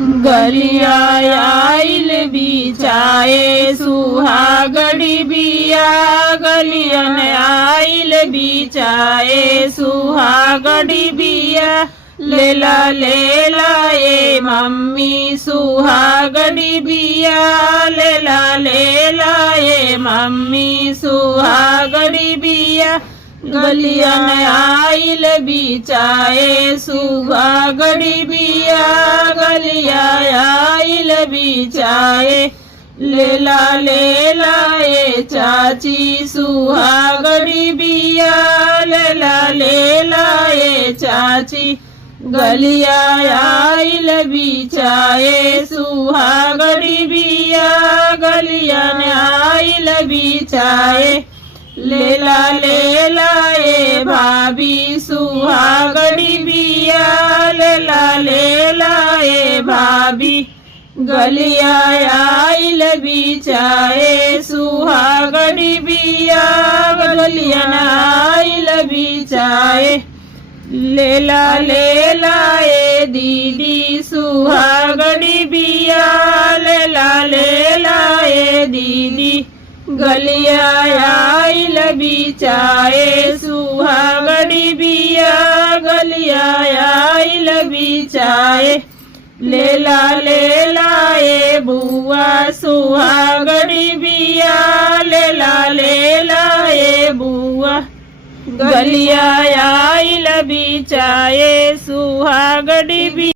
गलिया आइल बिचाए सुहागड़ी बिया गलियन आइल बिचाए सुहागड़ी बिया लेला लेला ए मम्मी सुहागड़ी बिया लेला लेला ए मम्मी सुहागड़ी बिया गलियन आइल बिचाए सुहागड़ी बिया गलिया आइल बिचाए लेला लेला ए चाची सुहागड़ी बिया लेला लेला ए चाची गलिया आइल बिचाए सुहागड़ी बिया गलियन आइल बिचाए लेला लेला ए भाभी सुहागड़ी बिया लेला लेला ए भाभी गलिया आइल बिचाए सुहागड़ी बिया गलियन आइल बिचाए लेला लेला ए दीदी सुहागड़ी बिया लेला लेला ए दीदी गलिया आइल बिचाए सुहागड़ी बिया गलिया आइल बिचाए लेला लेला ए बुआ सुहागड़ी बिया लेला लेला ए बुआ गलिया आइल बिचाए सुहागड़ी बिया।